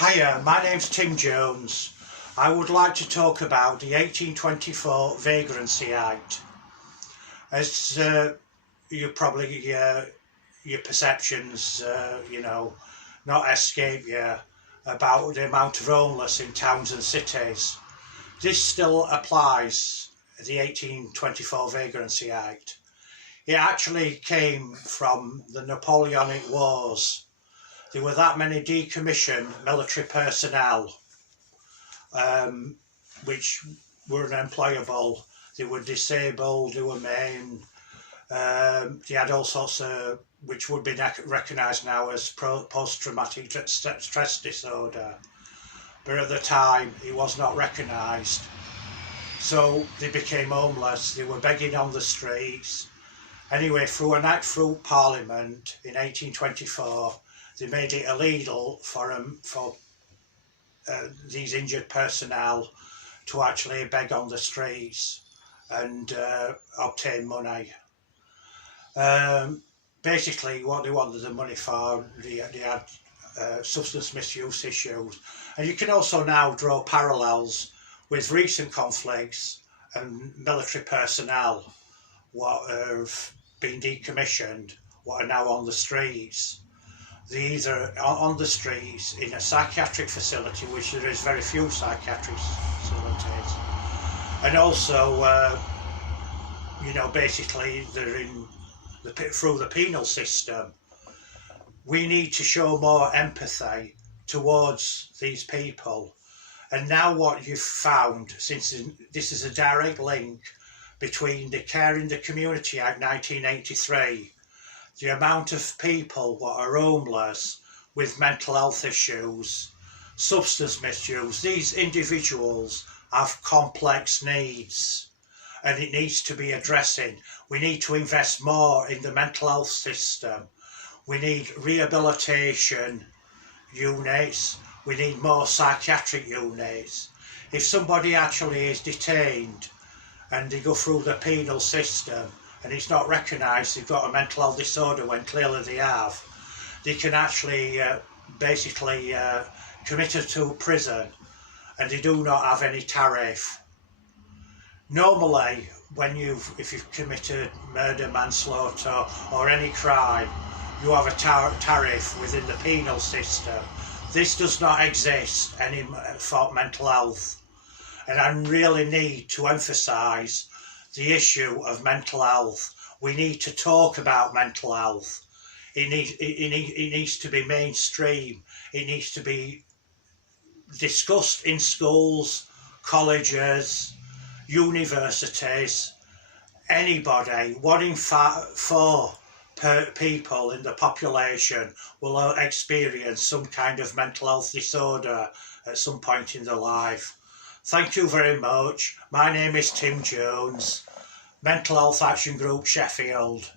Hiya, my name's Tim Jones. I would like to talk about the 1824 Vagrancy Act. As you probably, your perceptions, not escape you about the amount of homeless in towns and cities. This still applies, the 1824 Vagrancy Act. It actually came from the Napoleonic Wars. There were that many decommissioned military personnel which were unemployable. They were disabled, they were maimed, they had all sorts of, which would be recognised now as post-traumatic stress disorder. But at the time it was not recognised. So they became homeless, they were begging on the streets. Anyway, through an act through Parliament in 1824, they made it illegal for these injured personnel to actually beg on the streets and obtain money. Basically, what they wanted the money for, they had substance misuse issues. And you can also now draw parallels with recent conflicts and military personnel what have been decommissioned, what are now on the streets. They're either on the streets in a psychiatric facility, which there is very few psychiatric facilities, and also, basically they're in through the penal system. We need to show more empathy towards these people. And now what you've found, since this is a direct link between the Care in the Community Act 1983, the amount of people that are homeless with mental health issues, substance misuse, these individuals have complex needs and it needs to be addressing. We need to invest more in the mental health system. We need rehabilitation units. We need more psychiatric units. If somebody actually is detained and they go through the penal system and it's not recognised they've got a mental health disorder when clearly they have, they can actually committed to prison and they do not have any tariff. Normally, if you've committed murder, manslaughter or any crime, you have a tariff within the penal system. This does not exist for mental health, and I really need to emphasise the issue of mental health. We need to talk about mental health. It needs to be mainstream. It needs to be discussed in schools, colleges, universities. Anybody, 1 in 4 people in the population will experience some kind of mental health disorder at some point in their life. Thank you very much. My name is Tim Jones, Mental Health Action Group, Sheffield.